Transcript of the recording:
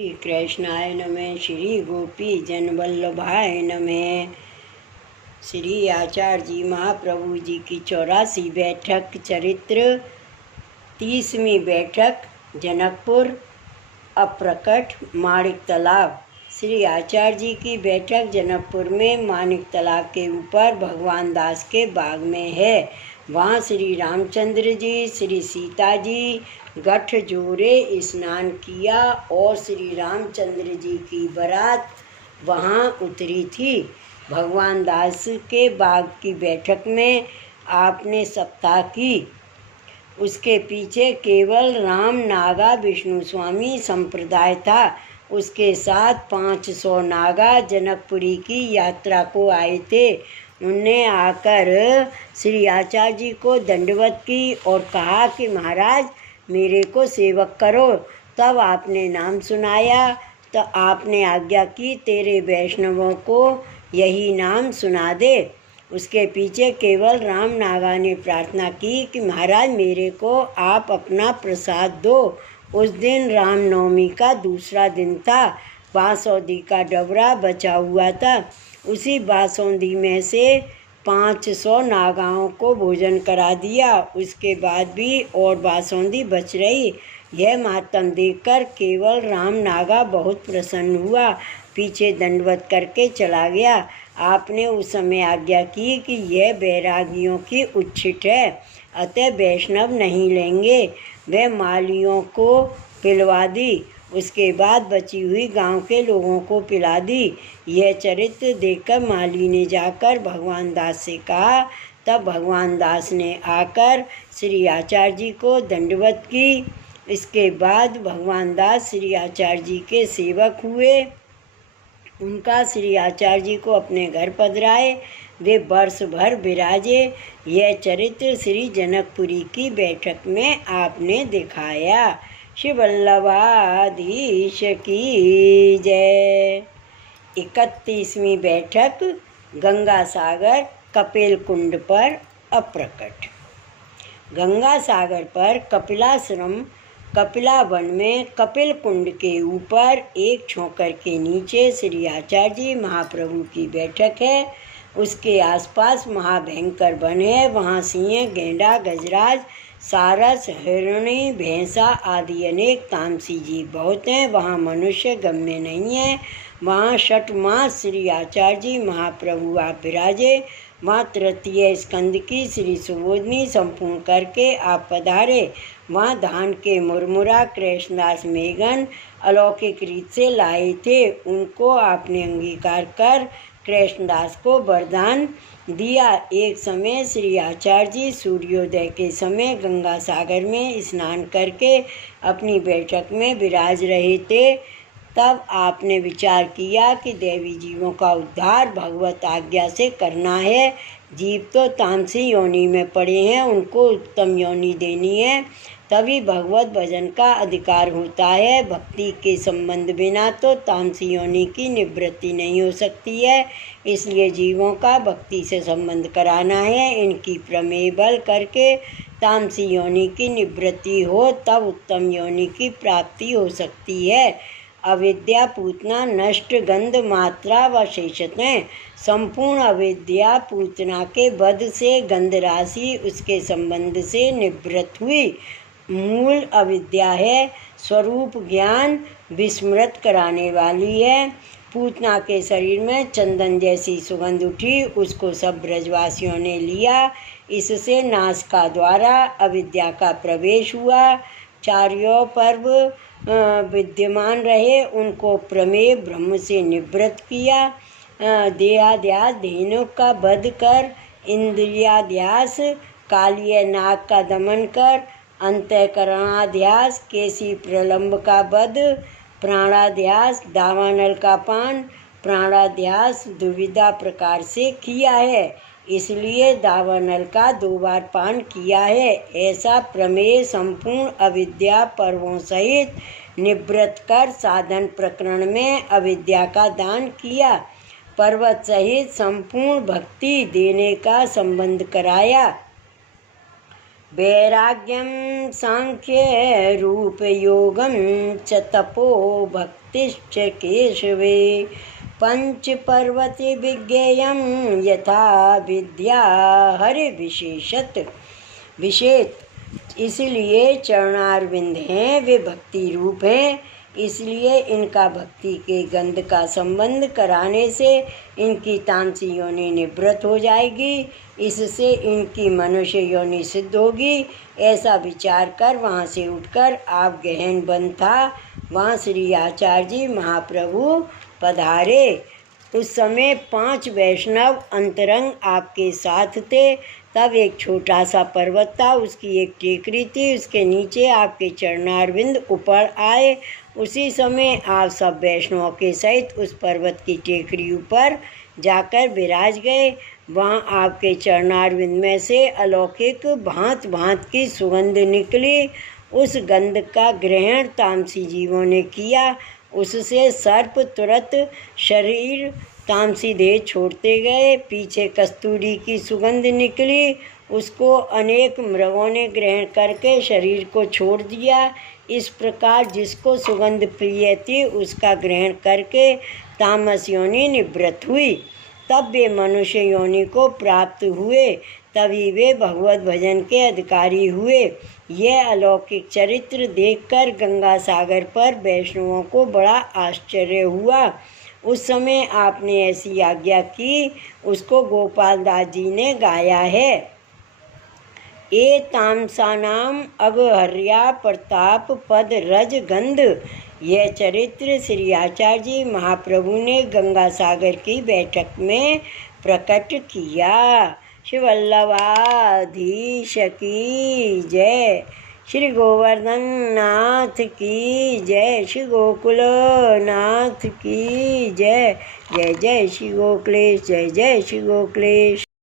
श्री कृष्णाय नमः। श्री गोपी जन वल्लभाय नमः। श्री आचार्य जी महाप्रभु जी की 84वीं बैठक चरित्र 30वीं बैठक जनकपुर अप्रकट माणिक तालाब। श्री आचार्य जी की बैठक जनकपुर में माणिक तालाब के ऊपर भगवान दास के बाग में है। वहाँ श्री रामचंद्र जी श्री सीता जी गठ जोड़े स्नान किया और श्री रामचंद्र जी की बारात वहाँ उतरी थी। भगवान दास के बाग की बैठक में आपने सप्ताह की। उसके पीछे केवल राम नागा विष्णु स्वामी संप्रदाय था। उसके साथ 500 नागा जनकपुरी की यात्रा को आए थे। उनने आकर श्री आचार्य जी को दंडवत की और कहा कि महाराज मेरे को सेवक करो। तब आपने नाम सुनाया तो आपने आज्ञा की तेरे वैष्णवों को यही नाम सुना दे। उसके पीछे केवल राम नागा ने प्रार्थना की कि महाराज मेरे को आप अपना प्रसाद दो। उस दिन रामनवमी का दूसरा दिन था। बांसौदी का डबरा बचा हुआ था। उसी बांसौदी में से 500 नागाओं को भोजन करा दिया। उसके बाद भी और बांसौदी बच रही। यह मातम देखकर केवल राम नागा बहुत प्रसन्न हुआ। पीछे दंडवत करके चला गया। आपने उस समय आज्ञा की कि यह बैरागियों की उच्छिट है, अतः वैष्णव नहीं लेंगे। वह मालियों को पिलवा दी। उसके बाद बची हुई गांव के लोगों को पिला दी। यह चरित्र देखकर माली ने जाकर भगवान दास से कहा। तब भगवान दास ने आकर श्री आचार्य जी को दंडवत की। इसके बाद भगवान दास श्री आचार्य जी के सेवक हुए। उनका श्री आचार्य जी को अपने घर पधराए। वे वर्ष भर विराजे। यह चरित्र श्री जनकपुरी की बैठक में आपने दिखाया। श्री वल्लभाधीश की जय। 31वीं बैठक गंगा सागर कपिल कुंड पर अप्रकट। गंगा सागर पर कपिलाश्रम कपिला वन में कपिल कुंड के ऊपर एक छोकर के नीचे श्री आचार्य जी महाप्रभु की बैठक है। उसके आसपास महाभयंकर वन है। वहाँ सिंह गेंडा गजराज सारस हिरणी भैंसा आदि अनेक तामसी जीव बहुत हैं। वहाँ मनुष्य गम्य नहीं है। वहाँ 6 मास श्री आचार्य जी महाप्रभु आप विराजे। वहाँ तृतीय स्कंद की श्री सुबोधनी संपूर्ण करके आप पधारे। वहाँ धान के मुरमुरा कृष्णदास मेघन अलौकिक रीत से लाए थे। उनको आपने अंगीकार कर कृष्णदास को वरदान दिया। एक समय श्री आचार्य जी सूर्योदय के समय गंगा सागर में स्नान करके अपनी बैठक में विराज रहे थे। तब आपने विचार किया कि देवी जीवों का उद्धार भगवत आज्ञा से करना है। जीव तो तामसी योनि में पड़े हैं, उनको उत्तम योनि देनी है, तभी भगवत भजन का अधिकार होता है। भक्ति के संबंध बिना तो तामसी योनि की निवृत्ति नहीं हो सकती है। इसलिए जीवों का भक्ति से संबंध कराना है। इनकी प्रमेय बल करके तामसी योनि की निवृत्ति हो, तब उत्तम योनि की प्राप्ति हो सकती है। अविद्या पूतना नष्ट गंध मात्रा व शेषतें। संपूर्ण अविद्या पूतना के वध से गंध राशि उसके संबंध से निवृत्त हुई। मूल अविद्या है, स्वरूप ज्ञान विस्मृत कराने वाली है। पूतना के शरीर में चंदन जैसी सुगंध उठी, उसको सब ब्रजवासियों ने लिया। इससे नासिका द्वारा अविद्या का प्रवेश हुआ। चारों पर्व विद्यमान रहे, उनको प्रमेय ब्रह्म से निवृत्त किया। देहाध्यास धेनु का वध कर, इंद्रियाध्यास कालिय नाग का दमन कर, अंतःकरणाध्यास केसी प्रलंब का वध, प्राणाध्यास दावानल का पान, प्राणाध्यास दुविधा प्रकार से किया है। इसलिए दावानल का 2 बार पान किया है। ऐसा प्रमेय संपूर्ण अविद्या पर्वों सहित निवृत्त कर साधन प्रकरण में अविद्या का दान किया। पर्वत सहित संपूर्ण भक्ति देने का संबंध कराया। वैराग्यं सांख्यरूपयोगं च तपो भक्तिश्च केशवे पंचपर्वति विज्ञेयं यथा विद्या विशेष। इसलिए चरणारविंद हैं वे भक्ति रूप हैं, इसलिए इनका भक्ति के गंध का संबंध कराने से इनकी तामसी योनि निवृत्त हो जाएगी, इससे इनकी मनुष्य योनि सिद्ध होगी। ऐसा विचार कर वहाँ से उठकर आप गहन वन था, वहाँ श्री आचार्य जी महाप्रभु पधारे। उस समय 5 वैष्णव अंतरंग आपके साथ थे। तब एक छोटा सा पर्वत था, उसकी एक टेकरी थी, उसके नीचे आपके चरणारविंद ऊपर आए। उसी समय आप सब वैष्णवों के सहित उस पर्वत की टेकरी ऊपर जाकर विराज गए। वहाँ आपके चरणारविंद में से अलौकिक भांत भांत की सुगंध निकली। उस गंध का ग्रहण तामसी जीवों ने किया, उससे सर्प तुरंत शरीर तामसी देह छोड़ते गए। पीछे कस्तूरी की सुगंध निकली, उसको अनेक मृगों ने ग्रहण करके शरीर को छोड़ दिया। इस प्रकार जिसको सुगंध प्रिय थी उसका ग्रहण करके तामस योनि निवृत्त हुई। तब वे मनुष्य योनि को प्राप्त हुए, तभी वे भगवत भजन के अधिकारी हुए। यह अलौकिक चरित्र देखकर गंगा सागर पर वैष्णवों को बड़ा आश्चर्य हुआ। उस समय आपने ऐसी आज्ञा की, उसको गोपाल दास जी ने गाया है। ए तामसानाम अगहर्या प्रताप पद रज गंध। यह चरित्र श्री आचार्य जी महाप्रभु ने गंगा सागर की बैठक में प्रकट किया। श्री वल्लभाधीश की जय, श्री गोवर्धन नाथ की जय, श्री गोकुल नाथ की जय। जय जय श्री गोकुलेश, जय जय श्री गोकुलेश।